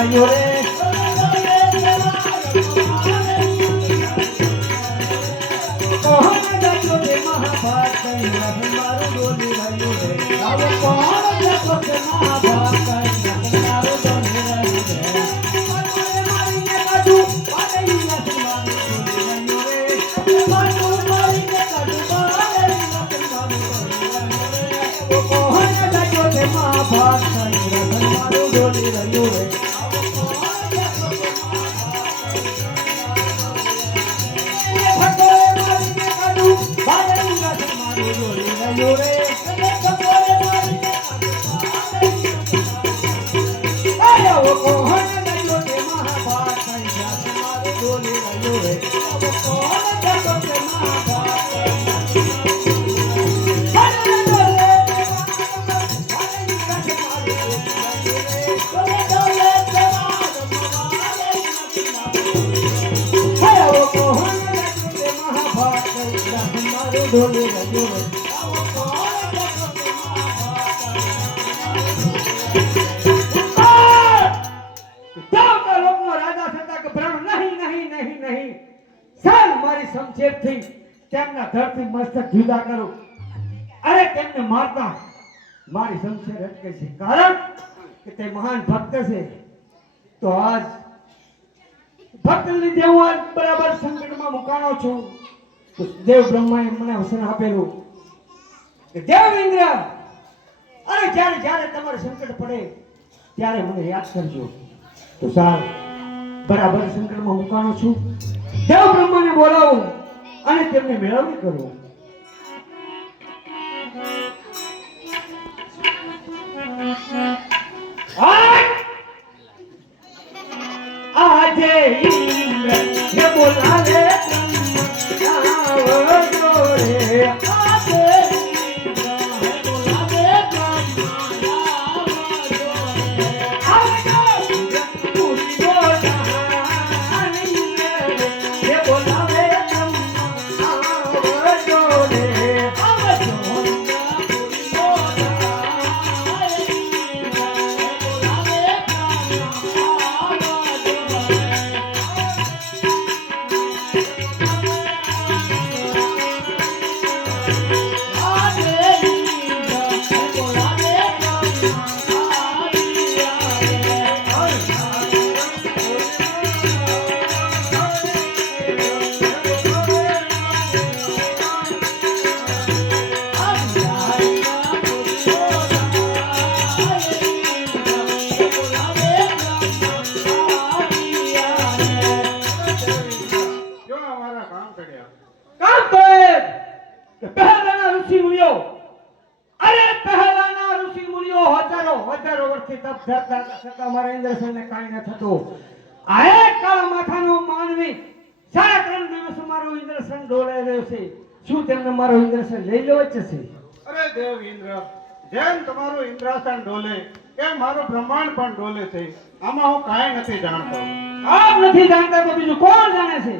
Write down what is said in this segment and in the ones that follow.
રહ્યો રે કોણ જતો રે મહાભારત મારું ડોલી રહ્યો રે આવો કોણ જતો રે મહાભારત મારું ડોલી રહ્યો રે મારીને કાઢું પાડેલી નથી મારું ડોલી રહ્યો રે મારીને કાઢું પાડેલી નથી મારું ડોલી રહ્યો રે કોણ જતો રે મહાભારત મારું ડોલી રહ્યો રે ડોલી રહ્યો તેમના ધરથી મસ્તક જુદા કરો અરે તેમને મારતા મારી શમશેર અટકે છે કારણ કે તે મહાન ભક્ત છે તો આજ ભક્ત લીધે હું આજ બરાબર સંકટમાં મુકાણો છું તો દેવ બ્રહ્માએ મને વચન આપેલું કે દેવ ઇન્દ્ર અરે જ્યારે જ્યારે તમારે સંકટ પડે ત્યારે મને યાદ કરજો તો સાર બરાબર સંકટમાં મુકાણો છું દેવ બ્રહ્માને બોલાવો અને તેમને મેળવણી કરો આજે ઇન્દ્ર બોલાવે મારા ઇન્દ્રસેનને કાંઈ ન થતું આ એક કાળા માથાનો માનવી સાડા 3 દિવસ મારું ઇન્દ્રસેન ડોલાઈ રહ્યો છે શું તેમને મારો ઇન્દ્રસેન લઈ લેવો જ છે અરે દેવ ઇન્દ્ર જેમ તમારું ઇન્દ્રાસન ડોલે એમ મારું બ્રહ્માંડ પણ ડોલે છે આમાં હું કાંઈ નથી જાણતો આપ નથી જાણતા તો બીજું કોણ જાણે છે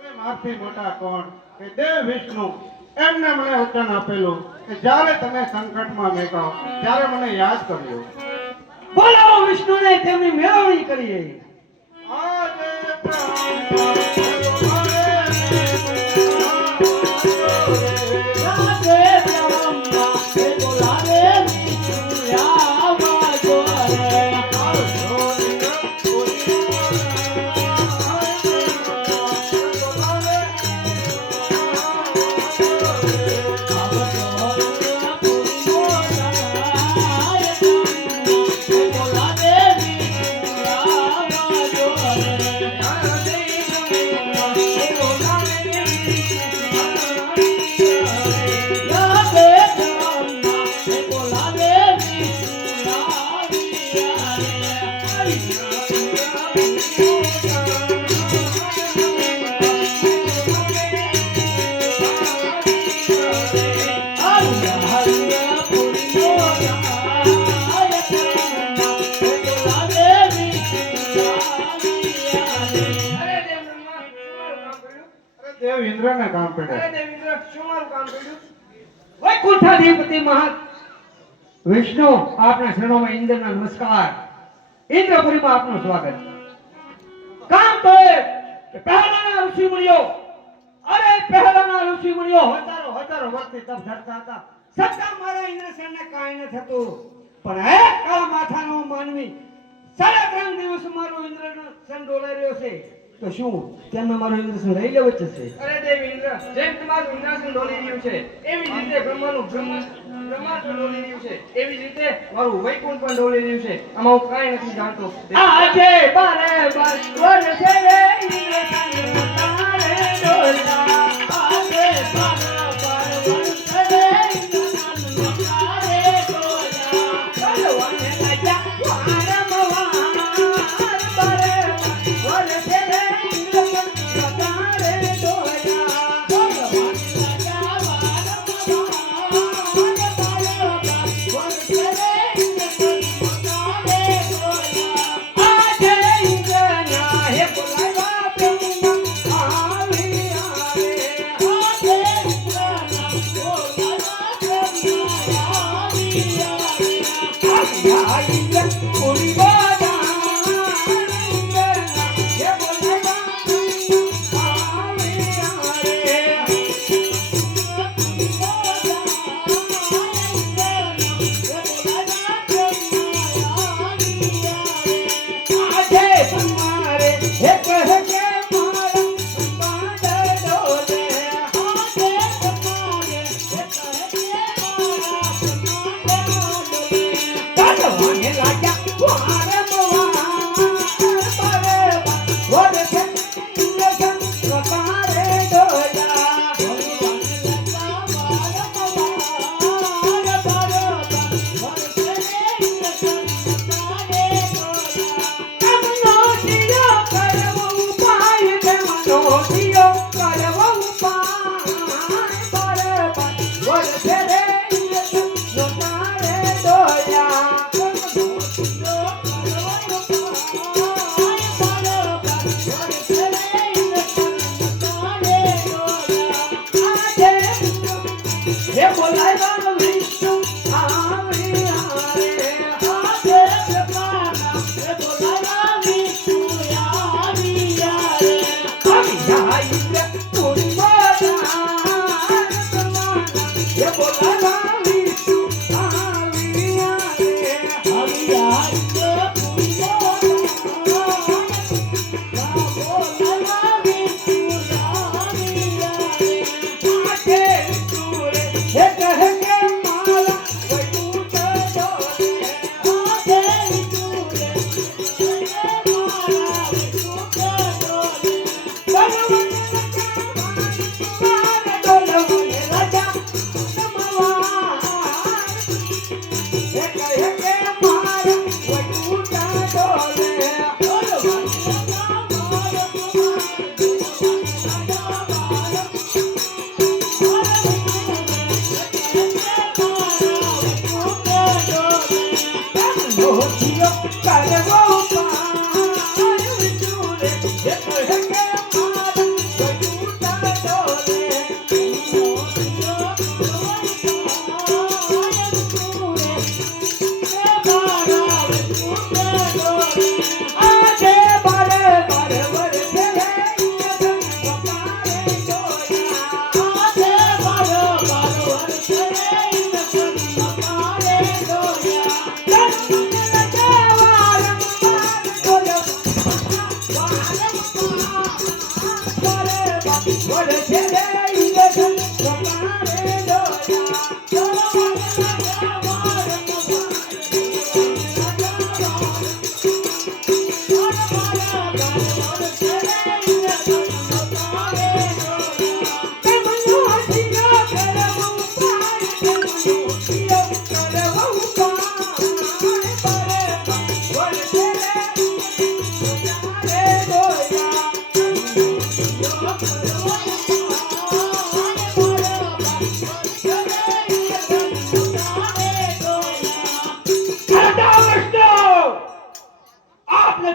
અરે મારથી મોટા કોણ કે દેવ વિષ્ણુ એમને મને વચન આપેલું કે જ્યારે તમે સંકટમાં મેકાઓ ત્યારે મને યાદ કરજો બોલાવો વિષ્ણુને તેમની મેળવણી કરીએ આજે દેવ ઇન્દ્રને કામ પડે. અરે દેવ ઇન્દ્ર શું મારું કામ કર્યું? વૈકુંઠાધિપતિ મહા વિષ્ણુ આપના શરણોમાં ઇન્દ્રના નમસ્કાર. ઇન્દ્રપુરીમાં આપનું સ્વાગત છે. કામ તો એ કે પહેલાના ઋષિમુનિઓ, અરે પહેલાના ઋષિમુનિઓ હજારો વર્ષથી તપ ધરતા હતા, છતાં મારા ઇન્દ્રસેનને કાંઈ ન થતું. પણ હે કાળા માથાનો માનવી, 3.5 દિવસ મારું ઇન્દ્રસેન ડોલાઈ રહ્યો છે, તો શું તેમને મારું ઇન્દ્રસેન લઈ લેવું જ છે? અરે દેવી ઇન્દ્ર, જેમ તમારું ઇન્દ્રાસન ડોલી રહ્યું છે એવી જ રીતે બ્રહ્માનું બ્રહ્માંડ પણ ડોલી રહ્યું છે, એવી જ રીતે મારું વૈકુંઠ પણ ડોલી રહ્યું છે. આમાં હું કાંઈ નથી જાણતો. આજે બારે બાર વર્ષે રે ઇન્દ્રસેન તારે ડોલા, આજે બારે બાર વર્ષે રે ઇન્દ્રસેન તારે ડોલા, ભગવાને લાગ્યા વારંવાર, બારે બાર વર્ષે રે ઇન્દ્રસેન તારે ડોલા, ભગવાને લાગ્યા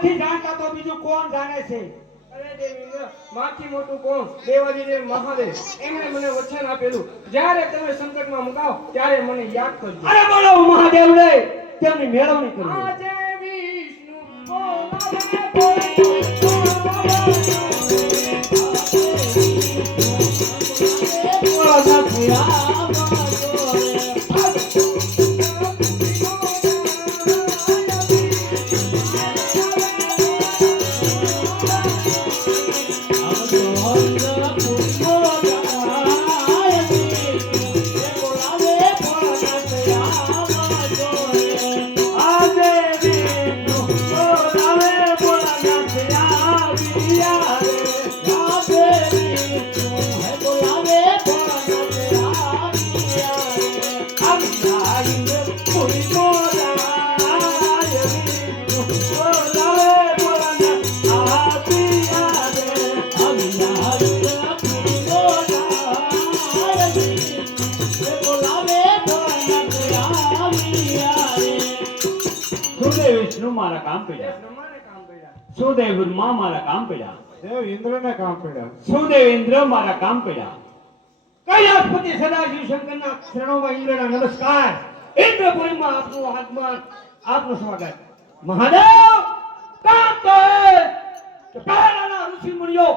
નથી જાણતા તો બીજું કોણ જાણે છે? અરે દેવી ઇન્દ્ર, માથી મોટું કોણ? દેવાધિદેવ મહાદેવ. એમણે મને વચન આપેલું, જ્યારે તમે સંકટમાં મુકાવ ત્યારે મને યાદ કરજો. અરે બોલો મહાદેવ રે, તેમની મેળવણી કરવી. આજે વિષ્ણુ સુદેવ વિષ્ણુ મારા કામ પડ્યા, બ્રહ્માને કામ કર્યા. સુદેવ બ્રહ્મા મારા કામ પડ્યા, દેવ ઇન્દ્રને કામ પડ્યા. સુદેવ ઇન્દ્ર મારા કામ પડ્યા. કૈલાસપતિ સદાશિવ શંકરના ચરણોમાં ઇન્દ્રના નમસ્કાર. ઇન્દ્રપુરીમાં આપનું આગમન, આપનું સ્વાગત. મહાદેવ કામ તો કે પહેલાના ઋષિ મુનિઓ,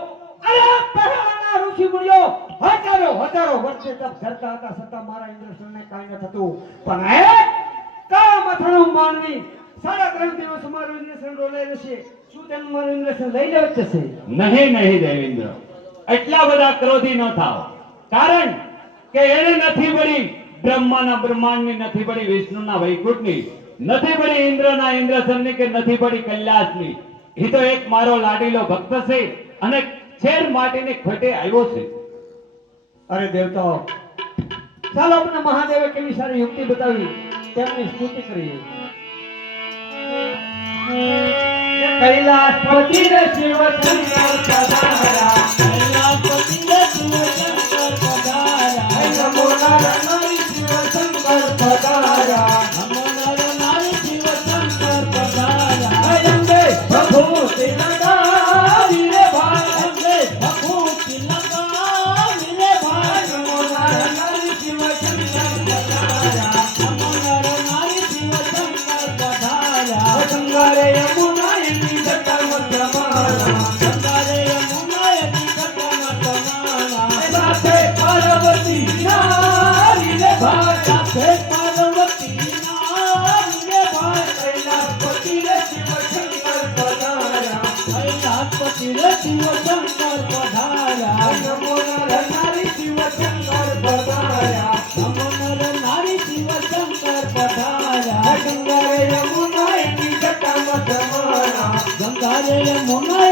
પહેલાના ઋષિ મુનિઓ હજારો વર્ષે તપ ધરતા હતા, છતાં મારા ઇન્દ્રસનને કાંઈ ન થતું. પણ હે કામ અથાણું માનવી 3.5 દિવસ મારું ઇન્દ્રસન રોલાઈ રહેશે. શું તેનું મારું ઇન્દ્રસન લઈ લેવું જ જશે? નહીં નહીં દેવેન્દ્ર, એટલા બધા ક્રોધી ન થાવ. કારણ કે એને નથી પડી બ્રહ્માના બ્રહ્માંડની, નથી પડી વિષ્ણુના વૈકુંઠની, નથી પડી ઇન્દ્રના ઇન્દ્રસનની, કે નથી પડી કૈલાસની. એ તો એક મારો લાડીલો ભક્ત છે અને છેર માટીની ખોટે આવ્યો છે. અરે દેવતાઓ, ચાલો આપણે મહાદેવે કેવી સારી યુક્તિ બતાવી તેમની સ્તુતિ કરીએ. કૈલાસપતિ રે શિવ શંકર પધારા, કૈલાસપતિ રે શિવ શંકર પધારા, નમો નારાયણ શિવ શંકર પધારા, નમો નારાયણ શિવ શંકર પધારા. અંબે પ્રભુ તિલકારી રે ભાઈ, અંબે પ્રભુ તિલકારી રે ભાઈ, નમો નારાયણ શિવ શંકર પધારા, નમો નારાયણ શિવ શંકર પધારા. ગંગારે યમુના એની જટામાં તમારા, ગંગારે યમુના એની જટામાં તમારા. સાથે પાર્વતી નારી રે ભાઈ, સાથે પાર્વતી નારી રે ભાઈ. કૈલાસપતિ રે શિવ શંકર પધારા, કૈલાસપતિ રે શિવ શંકર પધારા. નમો નર નારી શિવ શંકર પધારા, નમો નર નારી શિવ શંકર પધારા. ગંગારે યમુના એની જટામાં તમારા, ગંગારે યમુના